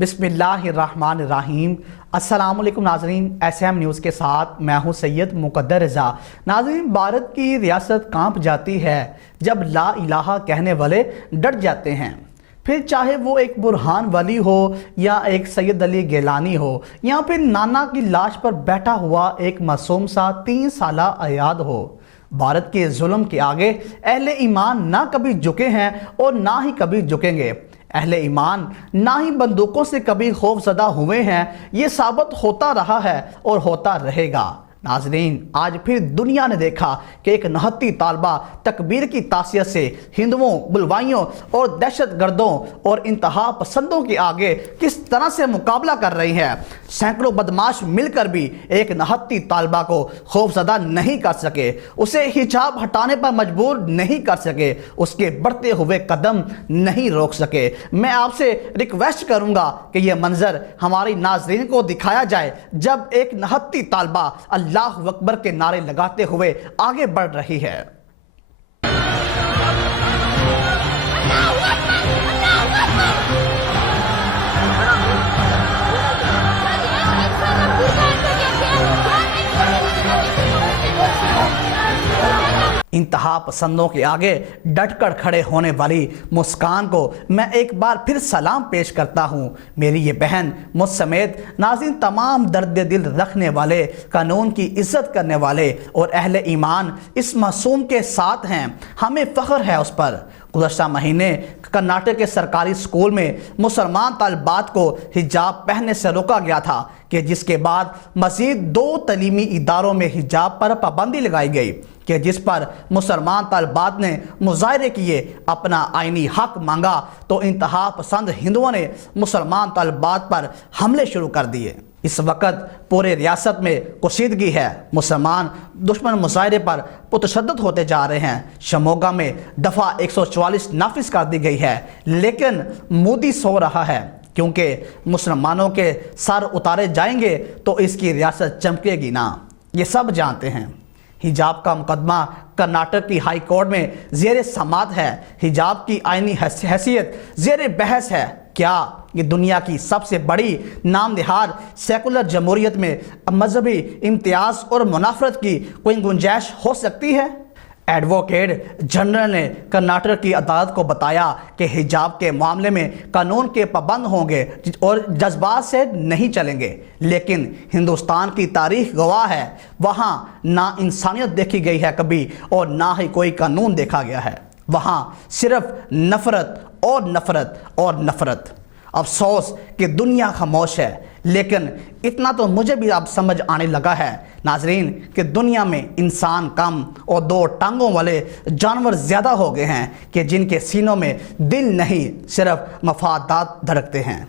बिस्मिल्लाहिर्रहमानिर्रहीम। अस्सलाम वालेकुम नाज़रीन, SM न्यूज़ के साथ मैं हूं सैयद मुक़द्दर रज़ा। नाज़रीन, भारत की रियासत कांप जाती है जब ला इलाहा कहने वाले डट जाते हैं। फिर चाहे वो एक बुरहान वली हो या एक सैयद अली गिलानी हो या फिर नाना की लाश पर बैठा हुआ एक मासूम सा 3 साला अयाद हो। भारत के जुल्म के आगे अहले ईमान ना कभी झुके हैं और ना ही कभी झुकेंगे। अहले ईमान ना ही बंदूकों से कभी खौफज़दा हुए हैं। ये साबित होता रहा है और होता रहेगा। नाज़रीन, आज फिर दुनिया ने देखा कि एक नहत्ती तालबा तकबीर की तासियत से हिंदुओं, बुलवाइयों और दहशत गर्दों और इंतहा पसंदों के आगे किस तरह से मुकाबला कर रही है। सैकड़ों बदमाश मिलकर भी एक नहत्ती तालबा को खौफज़दा नहीं कर सके, उसे हिजाब हटाने पर मजबूर नहीं कर सके, उसके बढ़ते हुए कदम नहीं रोक सके। मैं आपसे रिक्वेस्ट करूंगा कि यह मंजर हमारी नाज़रीन को दिखाया जाए जब एक नहत्ती तालबा अल्लाहु अकबर के नारे लगाते हुए आगे बढ़ रही है। इंतहा पसंदों के आगे डटकर खड़े होने वाली मुस्कान को मैं एक बार फिर सलाम पेश करता हूँ। मेरी ये बहन मुझ समेत नाज़रीन तमाम दर्द दिल रखने वाले, कानून की इज्जत करने वाले और अहले ईमान इस मासूम के साथ हैं। हमें फ़ख्र है उस पर। गुज़श्ता महीने कर्नाटक के सरकारी स्कूल में मुसलमान तालिबात को हिजाब पहनने से रोका गया था कि जिसके बाद मज़ीद 2 तलीमी इदारों में हिजाब पर पाबंदी लगाई गई कि जिस पर मुसलमान तालिबात ने मुजाहरे किए, अपना आइनी हक मांगा तो इंतहा पसंद हिंदुओं ने मुसलमान तालिबात पर हमले शुरू कर दिए। इस वक्त पूरे रियासत में कशीदगी है। मुसलमान दुश्मन मुजाहरे पर पुरतशद्दुद होते जा रहे हैं। शमोगा में दफ़ा 144 नाफिज कर दी गई है, लेकिन मोदी सो रहा है क्योंकि मुसलमानों के सर उतारे जाएंगे तो इसकी रियासत चमकेगी ना। ये सब जानते हैं। हिजाब का मुकदमा कर्नाटक की हाई कोर्ट में ज़ेर समाअत है। हिजाब की आइनी हैसियत ज़ेर बहस है। क्या ये दुनिया की सबसे बड़ी नामनिहार सेकुलर जमहूरियत में मजहबी इम्तियाज़ और मुनाफरत की कोई गुंजाइश हो सकती है? एडवोकेट जनरल ने कर्नाटक की अदालत को बताया कि हिजाब के मामले में कानून के पाबंद होंगे और जज्बात से नहीं चलेंगे, लेकिन हिंदुस्तान की तारीख गवाह है, वहाँ ना इंसानियत देखी गई है कभी और ना ही कोई कानून देखा गया है। वहाँ सिर्फ नफ़रत और नफ़रत और नफ़रत। अफसोस कि दुनिया खामोश है, लेकिन इतना तो मुझे भी अब समझ आने लगा है नाजरीन कि दुनिया में इंसान कम और 2 टांगों वाले जानवर ज़्यादा हो गए हैं कि जिनके सीनों में दिल नहीं, सिर्फ मफादात धड़कते हैं।